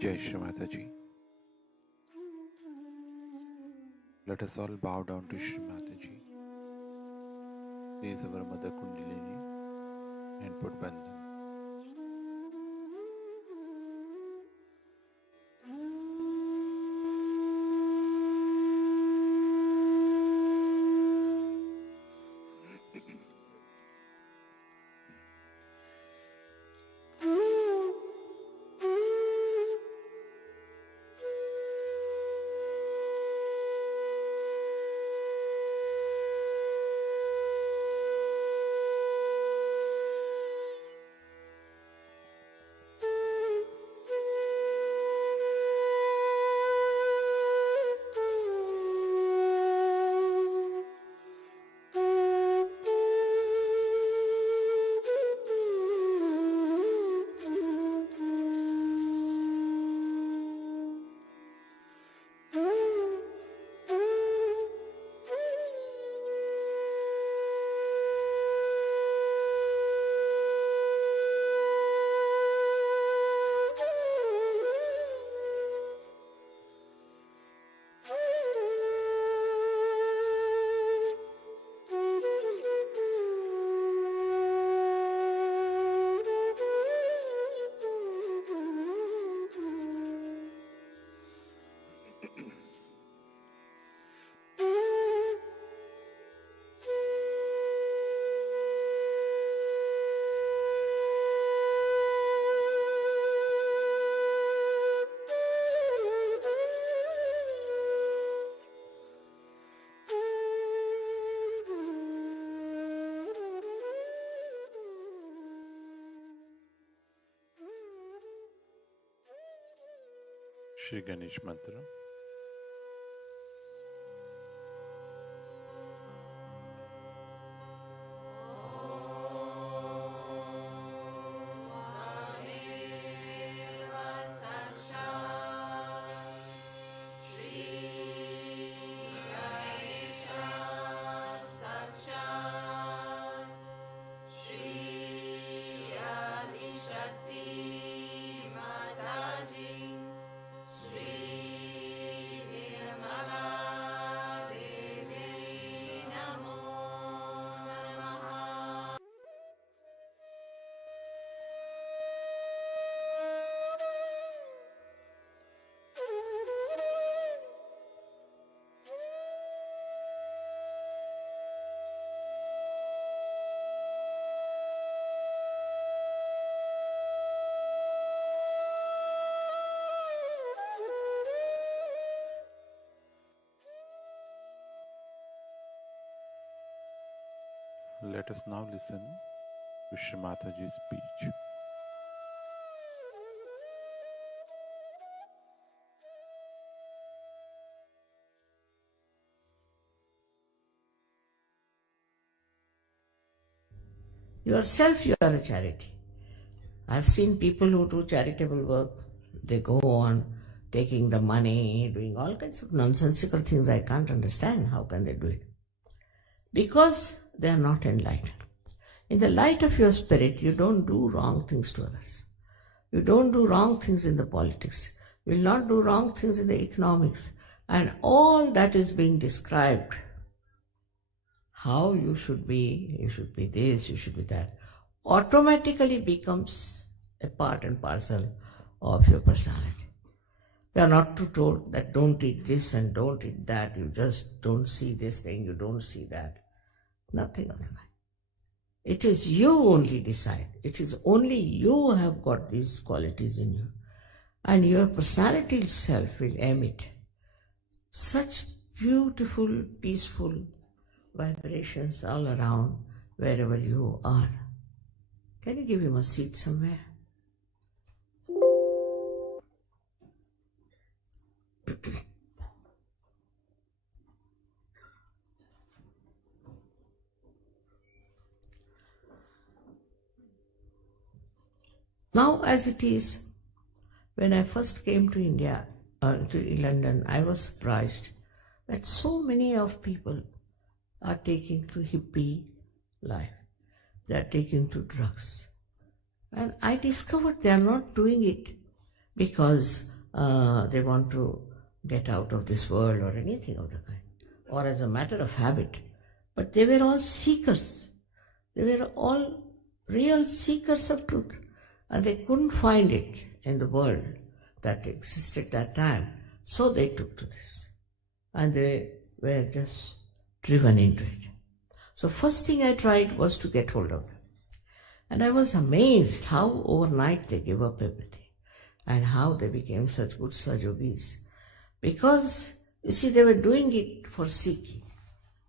Jai Shri Mataji. Let us all bow down to Shri Mataji. Raise our Mother Kundalini and put bandhan. Shri Ganesh Mantra. Let us now listen to Shri Mataji's speech. Yourself, you are a charity. I've seen people who do charitable work, they go on taking the money, doing all kinds of nonsensical things. I can't understand how can they do it. Because they are not enlightened. In the light of your spirit, you don't do wrong things to others. You don't do wrong things in the politics. You will not do wrong things in the economics. And all that is being described, how you should be this, you should be that, automatically becomes a part and parcel of your personality. You are not too told that don't eat this and don't eat that. You just don't see this thing, you don't see that. Nothing of the kind. It is you only decide. It is only you have got these qualities in you. And your personality itself will emit such beautiful, peaceful vibrations all around wherever you are. Can you give him a seat somewhere? Now, as it is, when I first came to India, to London, I was surprised that so many of people are taking to hippie life. They are taking to drugs. And I discovered they are not doing it because they want to get out of this world or anything of the kind, or as a matter of habit. But they were all seekers. They were all real seekers of truth, and they couldn't find it in the world that existed that time. So they took to this, and they were just driven into it. So first thing I tried was to get hold of them. And I was amazed how overnight they gave up everything and how they became such good Sajogis. Because, you see, they were doing it for seeking.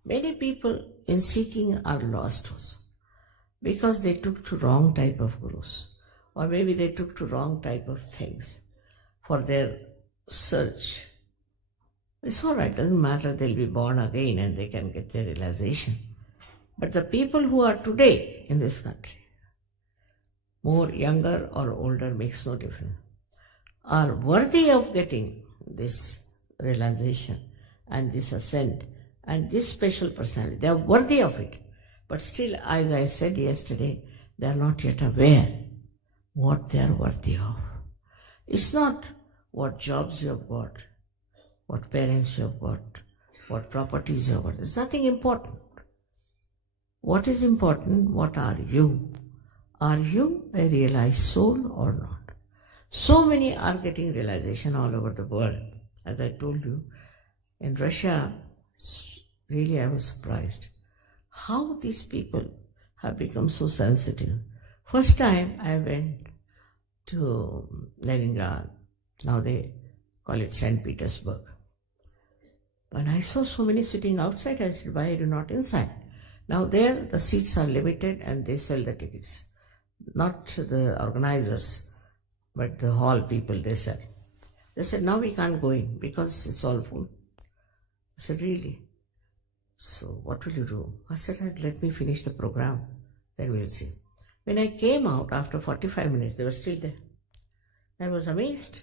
Many people in seeking are lost also because they took to wrong type of gurus, or maybe they took to wrong type of things for their search. It's all right, doesn't matter, they'll be born again and they can get their realization. But the people who are today in this country, more younger or older makes no difference, are worthy of getting this realization and this ascent and this special personality. They are worthy of it. But still, as I said yesterday, they are not yet aware what they are worthy of. It's not what jobs you have got, what parents you have got, what properties you have got. It's nothing important. What is important? What are you? Are you a realized soul or not? So many are getting realization all over the world. As I told you, in Russia, really I was surprised how these people have become so sensitive. First time I went to Leningrad, now they call it St. Petersburg. When I saw so many sitting outside, I said, why are you not inside? Now there the seats are limited and they sell the tickets. Not the organizers, but the hall people, they sell. They said, now we can't go in because it's all full. I said, really? So what will you do? I said, let me finish the program, then we'll see. When I came out after 45 minutes, they were still there. I was amazed.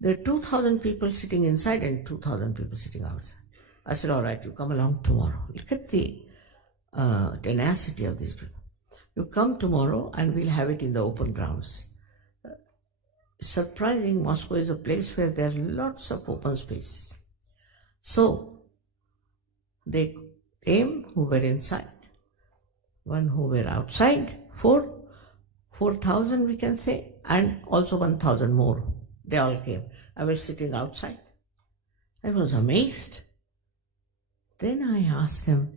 There were 2,000 people sitting inside and 2,000 people sitting outside. I said, all right, you come along tomorrow. Look at the tenacity of these people. You come tomorrow and we'll have it in the open grounds. Surprising, Moscow is a place where there are lots of open spaces. So, they came who were inside, one who were outside, 4,000 we can say, and also 1,000 more. They all came. I was sitting outside. I was amazed. Then I asked them,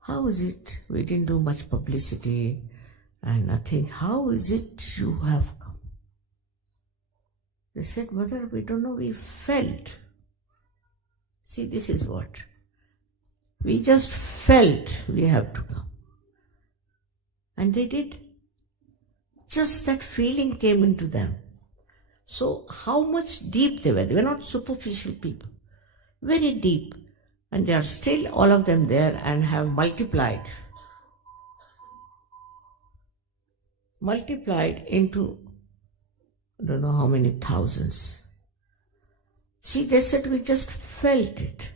how is it we didn't do much publicity and nothing? How is it you have come? They said, Mother, we don't know, we felt. See, this is what. We just felt we have to come. And they did. Just that feeling came into them. So how much deep they were. They were not superficial people. Very deep. And they are still all of them there and have multiplied into I don't know how many thousands. See, they said we just felt it.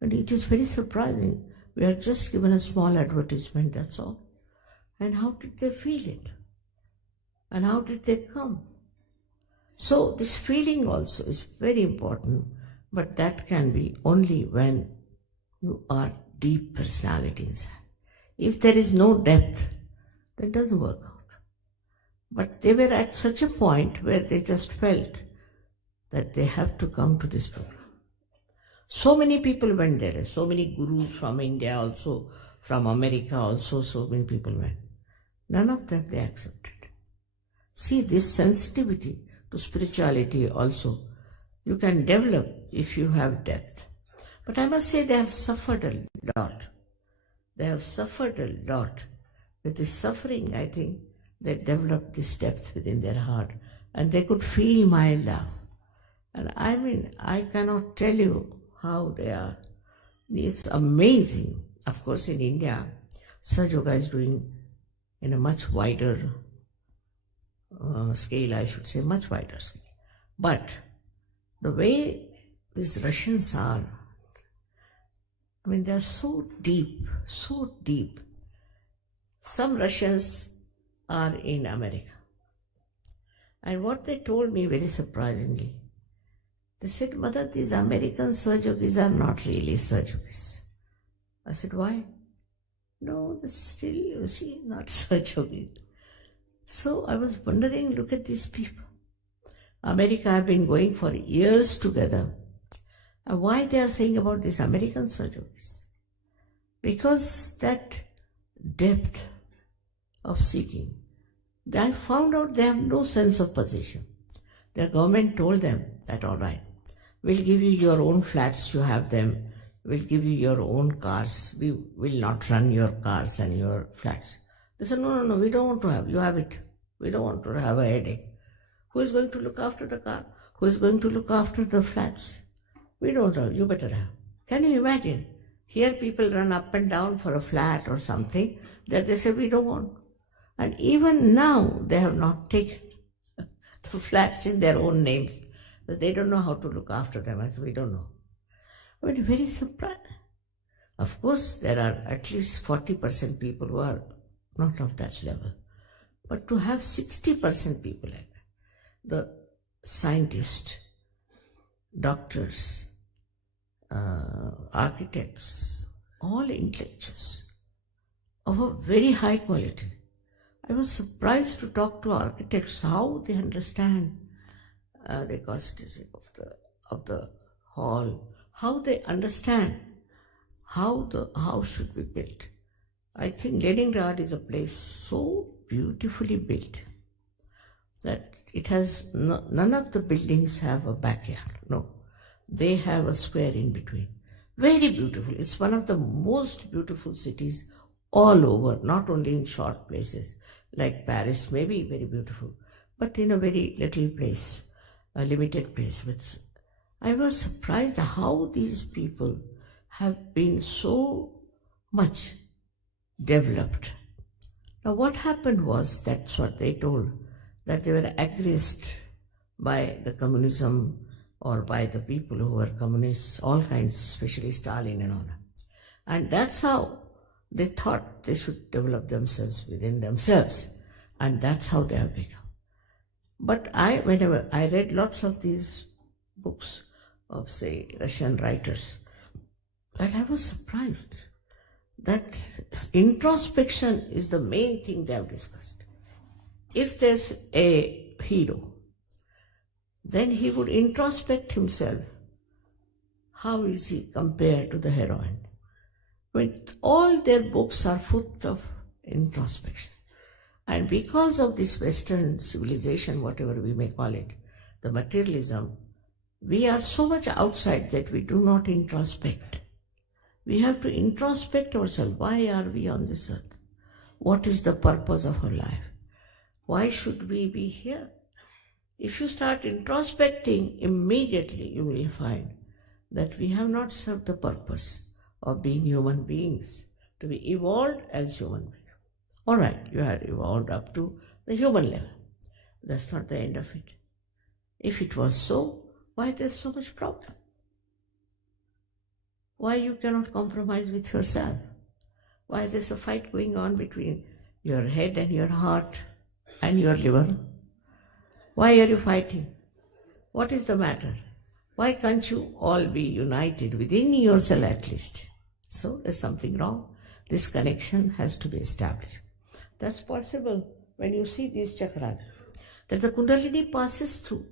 And it is very surprising. We are just given a small advertisement, that's all. And how did they feel it? And how did they come? So this feeling also is very important. But that can be only when you are deep personality inside. If there is no depth, then it doesn't work out. But they were at such a point where they just felt that they have to come to this program. So many people went there, so many gurus from India also, from America also, so many people went. None of them they accepted. See, this sensitivity to spirituality also, you can develop if you have depth. But I must say they have suffered a lot. They have suffered a lot. With this suffering, I think, they developed this depth within their heart. And they could feel my love. And I mean, I cannot tell you how they are. It's amazing. Of course, in India, Sahaja Yoga is doing in a much wider scale, I should say, much wider scale. But the way these Russians are, I mean, they are so deep, so deep. Some Russians are in America. And what they told me very surprisingly, they said, Mother, these American Sahajogis are not really Sahajogis. I said, why? No, they're still, you see, not Sahajogis. So I was wondering, look at these people. America have been going for years together. And why they are saying about these American Sahajogis? Because that depth of seeking, I found out they have no sense of possession. Their government told them that, all right, we'll give you your own flats, you have them. We'll give you your own cars. We will not run your cars and your flats. They said, no, we don't want to have. You have it. We don't want to have a headache. Who is going to look after the car? Who is going to look after the flats? We don't have. You better have. Can you imagine? Here people run up and down for a flat or something that they say we don't want. And even now they have not taken the flats in their own names. But they don't know how to look after them. I said, we don't know. I mean, very surprised. Of course, there are at least 40% people who are not of that level. But to have 60% people like that, the scientists, doctors, architects, all intellectuals of a very high quality. I was surprised to talk to architects how they understand the ecosystem of the hall, how they understand how the house should be built. I think Leningrad is a place so beautifully built that it has none of the buildings have a backyard. No, they have a square in between. Very beautiful. It's one of the most beautiful cities all over, not only in short places like Paris, maybe very beautiful, but in a very little place, a limited place. I was surprised how these people have been so much developed. Now what happened was, that's what they told, that they were aggressed by the communism or by the people who were communists, all kinds, especially Stalin and all that. And that's how they thought they should develop themselves within themselves. And that's how they have become. But whenever I read lots of these books of, say, Russian writers, and I was surprised that introspection is the main thing they have discussed. If there's a hero, then he would introspect himself. How is he compared to the heroine? But all their books are full of introspection. And because of this Western civilization, whatever we may call it, the materialism, we are so much outside that we do not introspect. We have to introspect ourselves. Why are we on this earth? What is the purpose of our life? Why should we be here? If you start introspecting, immediately you will find that we have not served the purpose of being human beings, to be evolved as human beings. All right, you have evolved up to the human level. That's not the end of it. If it was so, why there's so much problem? Why you cannot compromise with yourself? Why there's a fight going on between your head and your heart and your liver? Why are you fighting? What is the matter? Why can't you all be united within yourself at least? So there's something wrong. This connection has to be established. That's possible when you see these chakras, that the Kundalini passes through,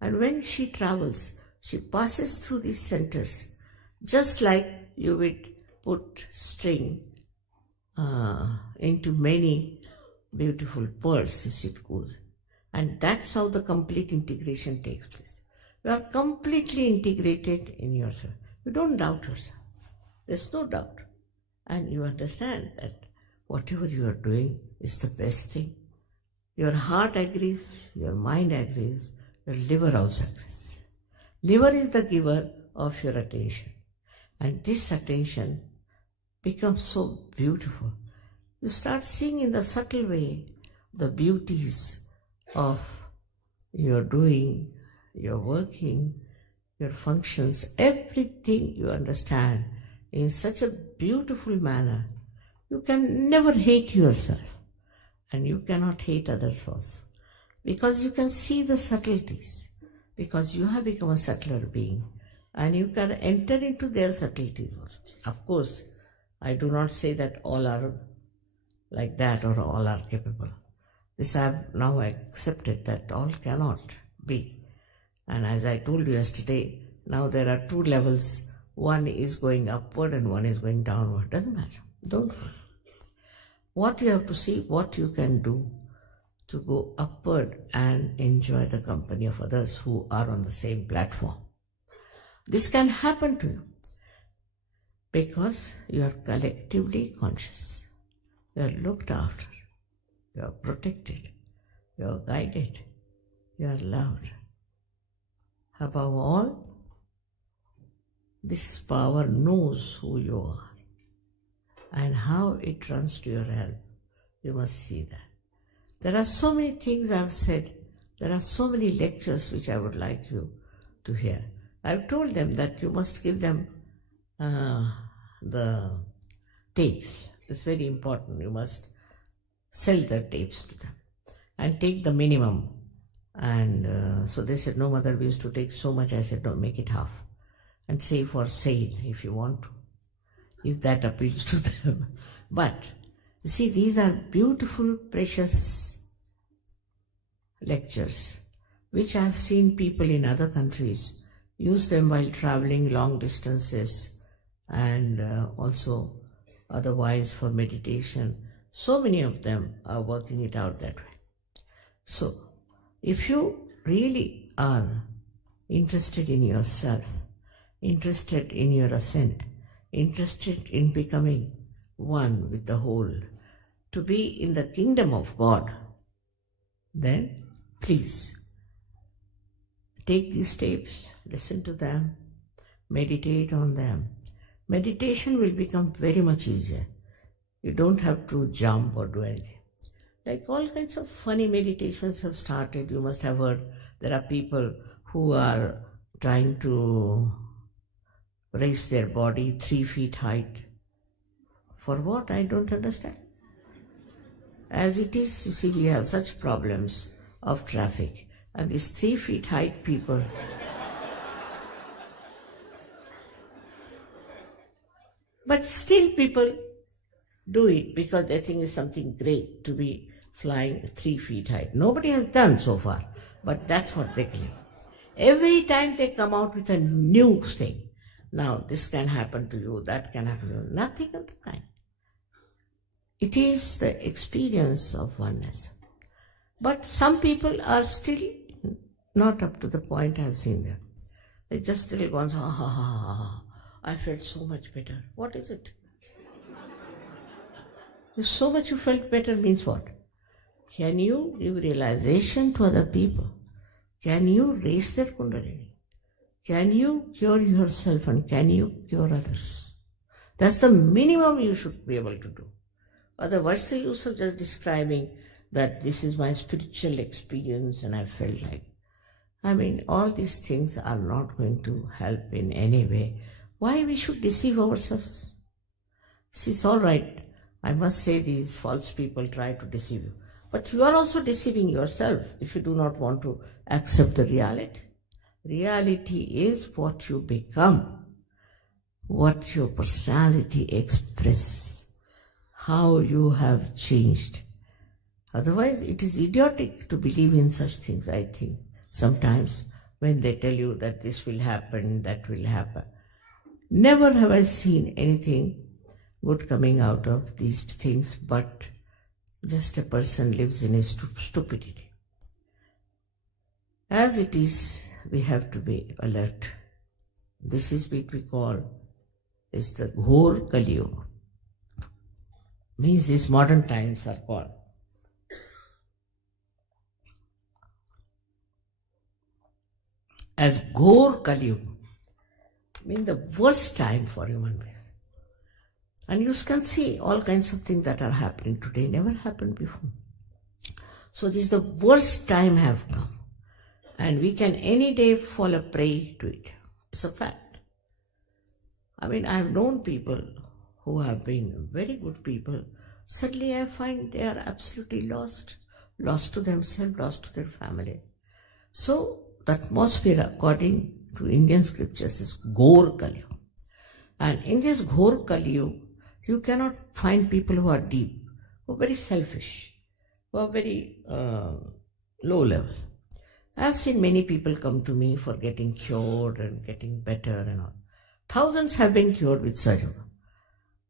and when she travels, she passes through these centers, just like you would put string into many beautiful pearls as it goes. And that's how the complete integration takes place. You are completely integrated in yourself. You don't doubt yourself. There's no doubt. And you understand that whatever you are doing is the best thing. Your heart agrees, your mind agrees, your liver also agrees. Liver is the giver of your attention. And this attention becomes so beautiful. You start seeing in the subtle way the beauties of your doing, your working, your functions, everything you understand in such a beautiful manner. You can never hate yourself, and you cannot hate others also. because you can see the subtleties, because you have become a subtler being and you can enter into their subtleties also. Of course, I do not say that all are like that or all are capable. This I have now accepted that all cannot be. And as I told you yesterday, now there are two levels. One is going upward and one is going downward. Doesn't matter. Don't worry. What you have to see, what you can do to go upward and enjoy the company of others who are on the same platform. This can happen to you because you are collectively conscious. You are looked after. You are protected. You are guided. You are loved. Above all, this power knows who you are and how it runs to your help. You must see that. There are so many things I've said. There are so many lectures which I would like you to hear. I've told them that you must give them the tapes. It's very important. You must sell the tapes to them and take the minimum. And so they said, no, mother, we used to take so much. I said, no, make it half and say for sale if you want to, if that appeals to them. But you see, these are beautiful, precious lectures which I have seen people in other countries use them while traveling long distances and also otherwise for meditation. So many of them are working it out that way. So, if you really are interested in yourself, interested in your ascent, interested in becoming one with the whole, to be in the kingdom of God, then please take these tapes, listen to them, meditate on them. Meditation will become very much easier. You don't have to jump or do anything. Like all kinds of funny meditations have started. You must have heard there are people who are trying to raise their body 3 feet height. For what? I don't understand. As it is, you see, we have such problems of traffic. And these 3 feet height people, but still people do it because they think it's something great to be flying 3 feet height. Nobody has done so far, but that's what they claim. Every time they come out with a new thing. Now, this can happen to you, that can happen to you. Nothing of the kind. It is the experience of oneness. But some people are still not up to the point I've seen them. They just still go on, ha ha ha ha. I felt so much better. What is it? So much you felt better means what? Can you give realization to other people? Can you raise their kundalini? Can you cure yourself and can you cure others? That's the minimum you should be able to do. Otherwise, the use of just describing that this is my spiritual experience and I felt like. I mean, all these things are not going to help in any way. Why we should deceive ourselves? See, it's all right. I must say these false people try to deceive you. But you are also deceiving yourself if you do not want to accept the reality. Reality is what you become, what your personality expresses, how you have changed. Otherwise, it is idiotic to believe in such things, I think, sometimes when they tell you that this will happen, that will happen. Never have I seen anything good coming out of these things, but just a person lives in his stupidity. As it is, we have to be alert. This is what we call is the Ghor Kali Yuga. Means these modern times are called. As Ghor Kali Yuga. Means the worst time for human beings. And you can see all kinds of things that are happening today, never happened before. So this is the worst time have come. And we can any day fall a prey to it. It's a fact. I mean, I have known people who have been very good people. Suddenly I find they are absolutely lost. lost to themselves, lost to their family. So the atmosphere according to Indian scriptures is Ghor Kali. And in this Ghor Kali, you cannot find people who are deep, who are very selfish, who are very low level. I have seen many people come to me for getting cured and getting better and all. Thousands have been cured with Sahaja Yoga,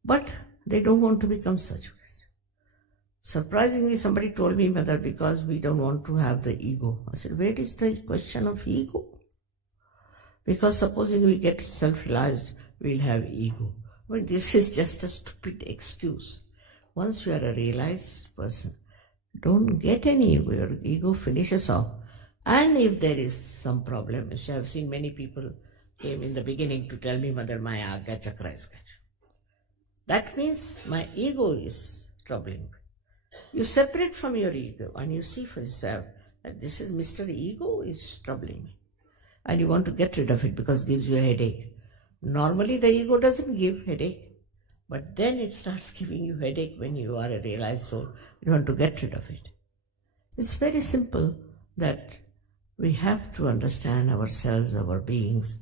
but they don't want to become Sahaja Yogis. Surprisingly, somebody told me, Mother, because we don't want to have the ego. I said, where is the question of ego? Because supposing we get self-realized, we'll have ego. I mean, this is just a stupid excuse. Once you are a realized person, don't get any ego. Your ego finishes off. And if there is some problem, I have seen many people came in the beginning to tell me, Mother, my Agya Chakra is catch. That means my ego is troubling me. You separate from your ego and you see for yourself that this is Mr. Ego is troubling me. And you want to get rid of it because it gives you a headache. Normally the ego doesn't give headache, but then it starts giving you headache when you are a realized soul. You want to get rid of it. It's very simple that we have to understand ourselves, our beings.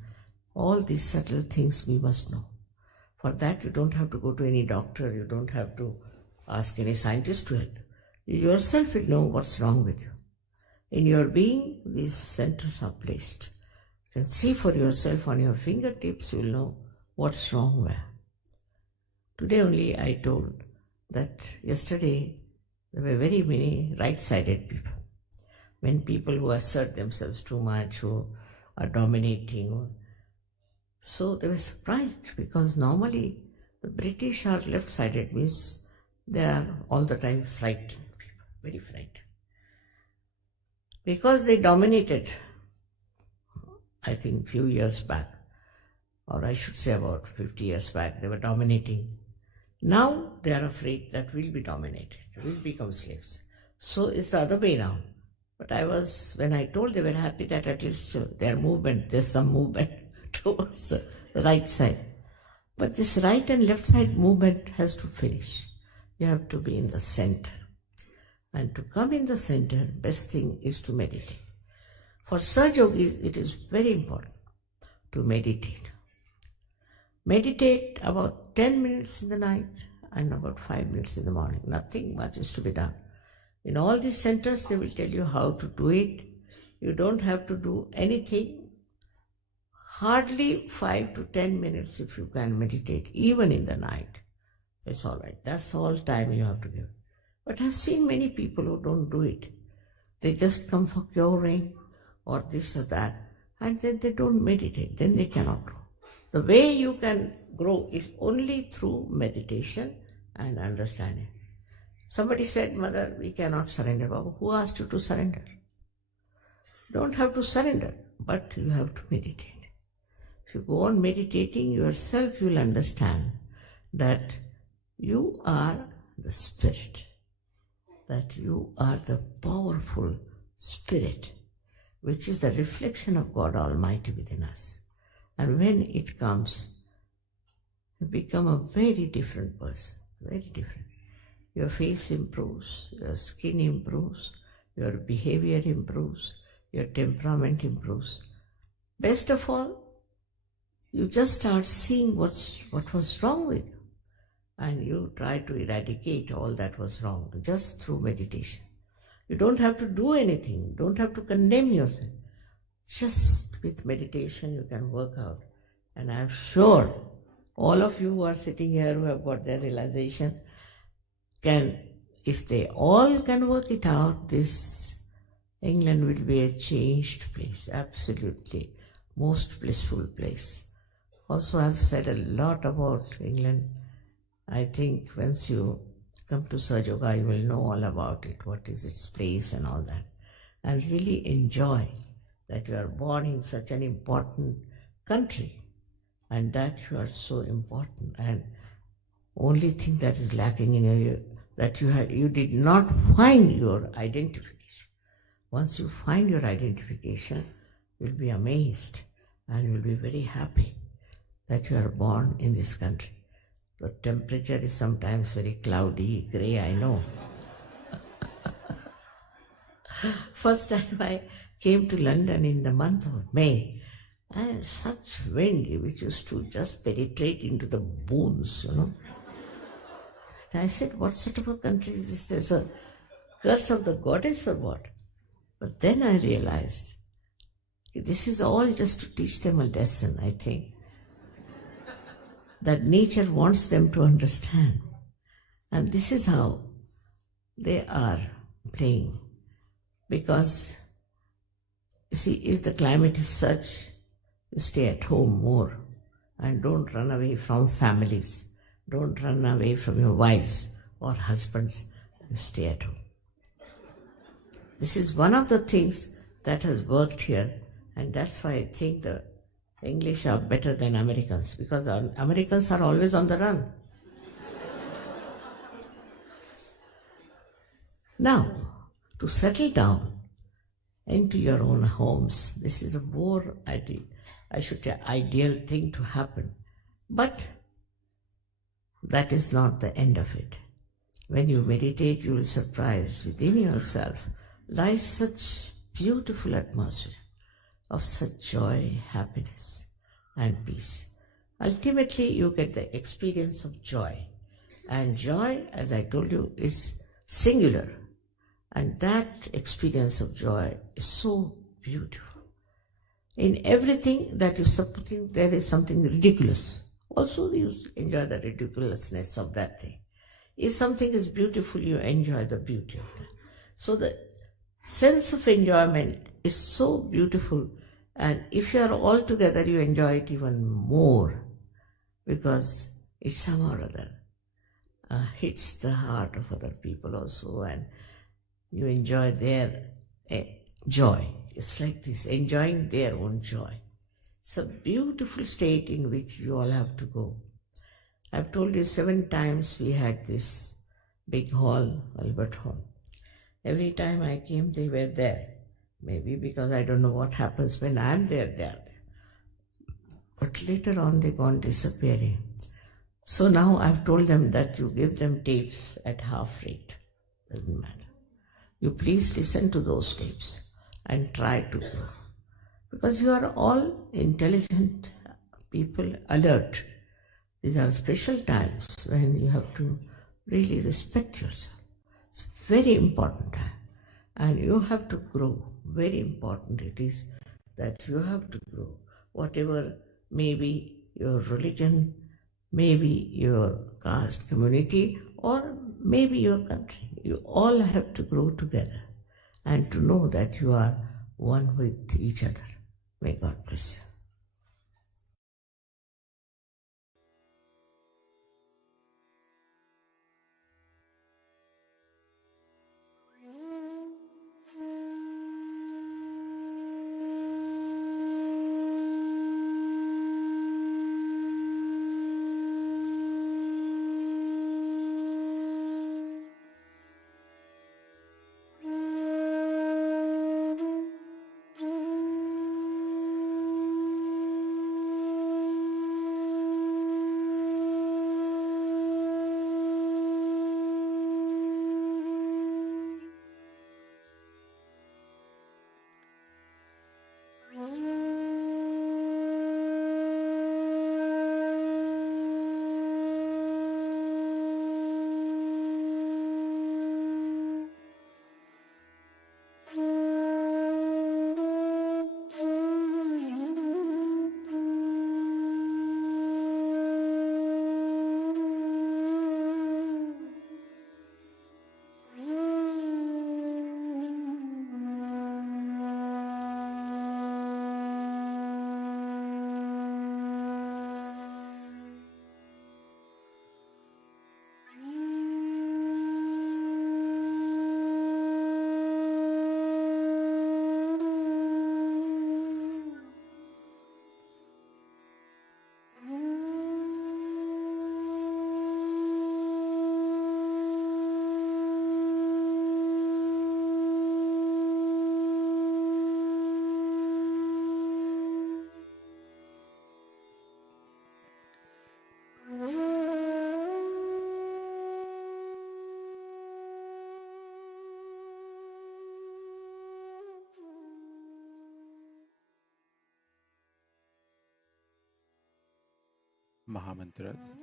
All these subtle things we must know. For that you don't have to go to any doctor, you don't have to ask any scientist to help. You yourself will know what's wrong with you. In your being, these centers are placed. You can see for yourself on your fingertips, you will know what's wrong where. Today only I told that yesterday there were very many right-sided people. Many people who assert themselves too much, who are dominating. So they were surprised because normally the British are left-sided, means they are all the time frightened people, very frightened. Because they dominated, I think few years back, or I should say about 50 years back, they were dominating. Now they are afraid that we'll be dominated, we'll become slaves. So it's the other way around. But when I told, they were happy that at least there's some movement towards the right side. But this right and left side movement has to finish. You have to be in the center. And to come in the center, best thing is to meditate. For Sahaja Yogis, it is very important to meditate. Meditate about 10 minutes in the night and about 5 minutes in the morning. Nothing much is to be done. In all these centers, they will tell you how to do it. You don't have to do anything. Hardly 5 to 10 minutes if you can meditate, even in the night. It's all right. That's all time you have to give. But I've seen many people who don't do it. They just come for curing or this or that, and then they don't meditate. Then they cannot grow. The way you can grow is only through meditation and understanding. Somebody said, Mother, we cannot surrender. Baba, who asked you to surrender? You don't have to surrender, but you have to meditate. If you go on meditating, yourself you will understand that you are the spirit, that you are the powerful spirit, which is the reflection of God Almighty within us. And when it comes, you become a very different person, very different. Your face improves, your skin improves, your behavior improves, your temperament improves. Best of all, you just start seeing what was wrong with you. And you try to eradicate all that was wrong just through meditation. You don't have to do anything, don't have to condemn yourself. Just with meditation you can work out. And I'm sure all of you who are sitting here who have got their realization can, if they all can work it out, this England will be a changed place, absolutely most blissful place. Also, I've said a lot about England. I think once you come to Sahaja Yoga, you will know all about it, what is its place and all that. And really enjoy that you are born in such an important country and that you are so important. And only thing that is lacking in you, that you did not find your identification. Once you find your identification, you'll be amazed and you'll be very happy that you are born in this country. The temperature is sometimes very cloudy, grey, I know. First time I came to London in the month of May, and such wind which used to just penetrate into the bones, And I said, what sort of a country is this? There's a curse of the goddess or what? But then I realized this is all just to teach them a lesson, I think, that nature wants them to understand. And this is how they are playing. Because, you see, if the climate is such, you stay at home more and don't run away from families. Don't run away from your wives or husbands. You stay at home. This is one of the things that has worked here, and that's why I think the English are better than Americans, because Americans are always on the run. Now, to settle down into your own homes, this is a more ideal thing to happen. But that is not the end of it. When you meditate, you will surprise within yourself lies such beautiful atmosphere of such joy, happiness, and peace. Ultimately, you get the experience of joy. And joy, as I told you, is singular. And that experience of joy is so beautiful. In everything that you support, there is something ridiculous. Also, you enjoy the ridiculousness of that thing. If something is beautiful, you enjoy the beauty of that. So the sense of enjoyment is so beautiful, and if you are all together, you enjoy it even more, because it somehow or other hits the heart of other people also, and you enjoy their joy. It's like this, enjoying their own joy. It's a beautiful state in which you all have to go. I've told you 7 times we had this big hall, Albert Hall. Every time I came, they were there. Maybe because I don't know what happens when I'm there, they are there. But later on, they gone disappearing. So now I've told them that you give them tapes at half rate. Doesn't matter. You please listen to those tapes and try to grow. Because you are all intelligent people, alert. These are special times when you have to really respect yourself. It's very important time. And you have to grow. Very important it is that you have to grow. Whatever may be your religion, maybe your caste community, or maybe your country. You all have to grow together and to know that you are one with each other. May God bless you. Mahamantras.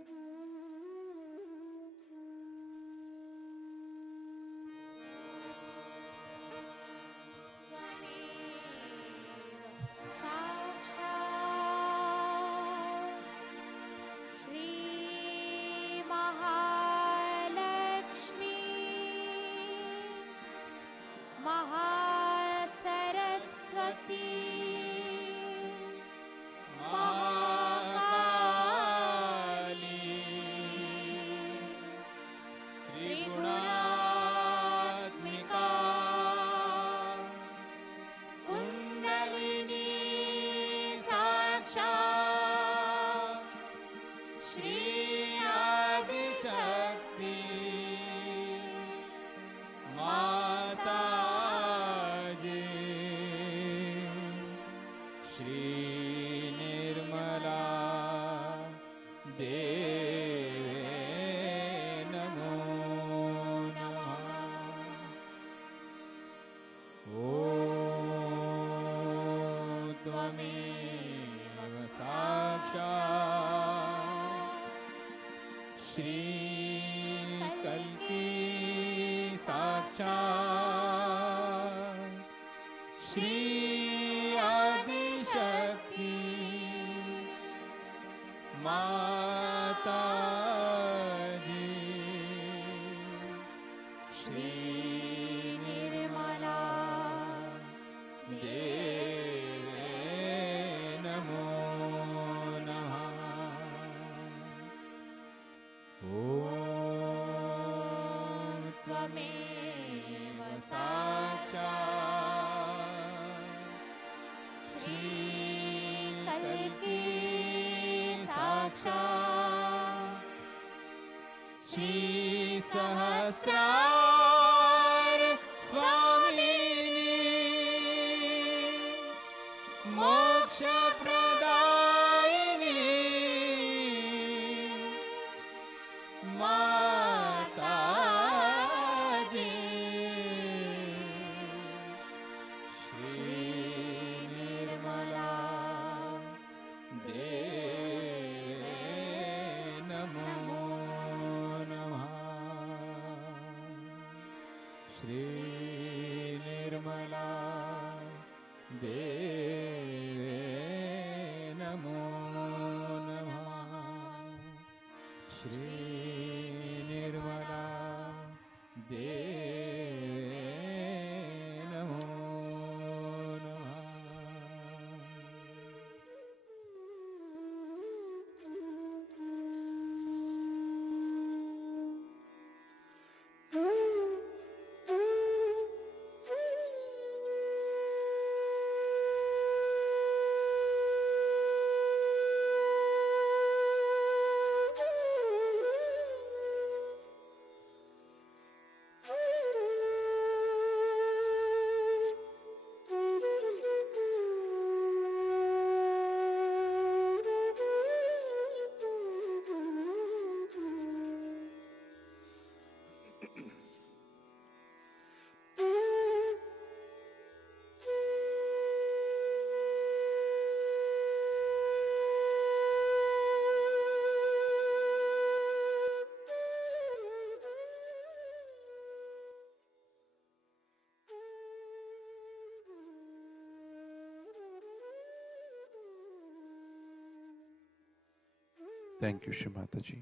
Thank you, Shimataji,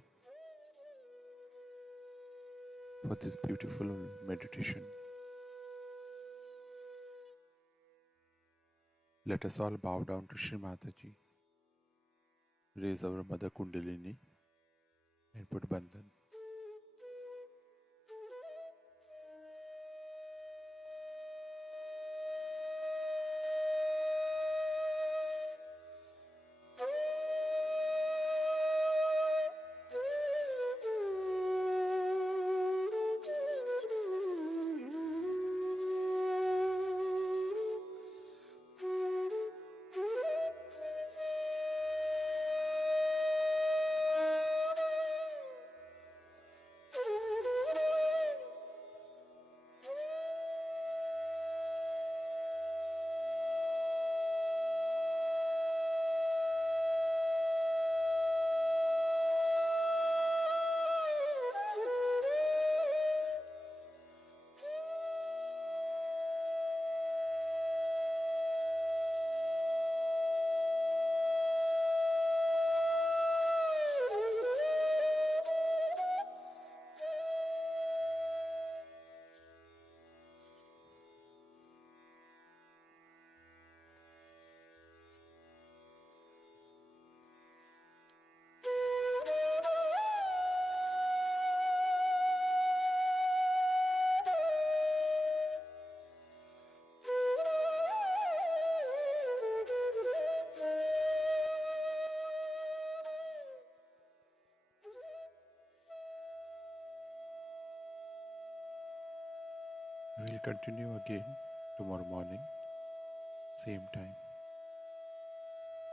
for this beautiful meditation. Let us all bow down to Shrimataji, raise our Mother Kundalini, and put Bandhan. We'll continue again tomorrow morning, same time.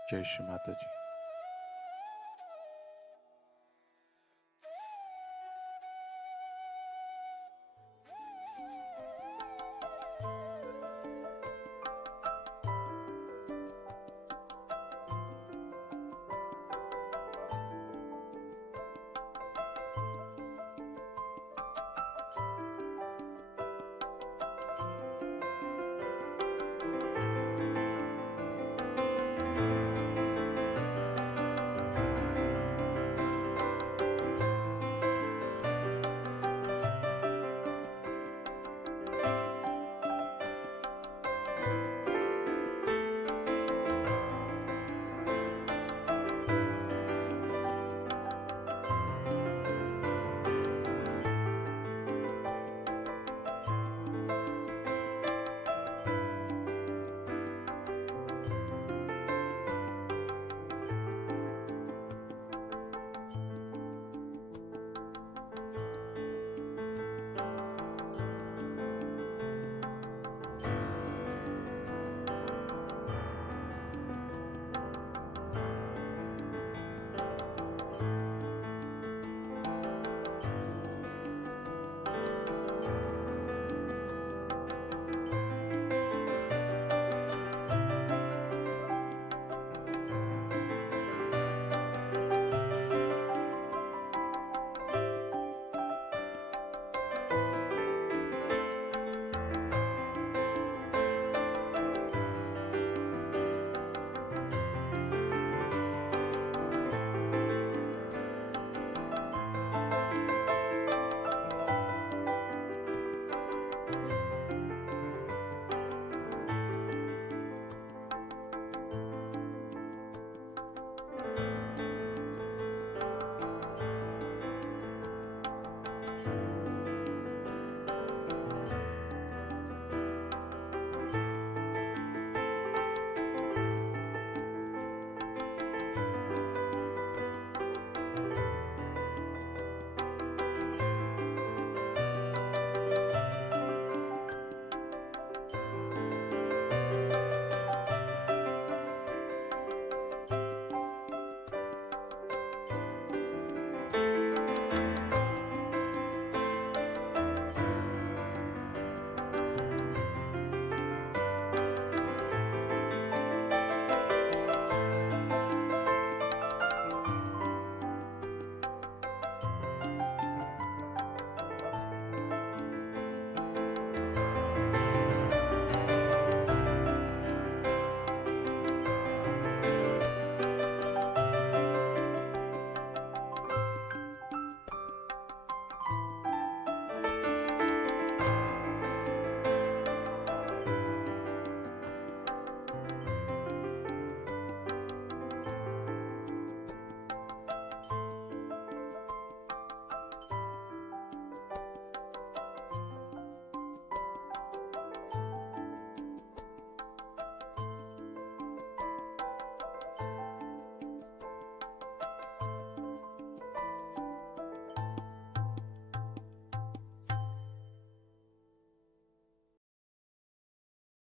Jai Shri Mataji.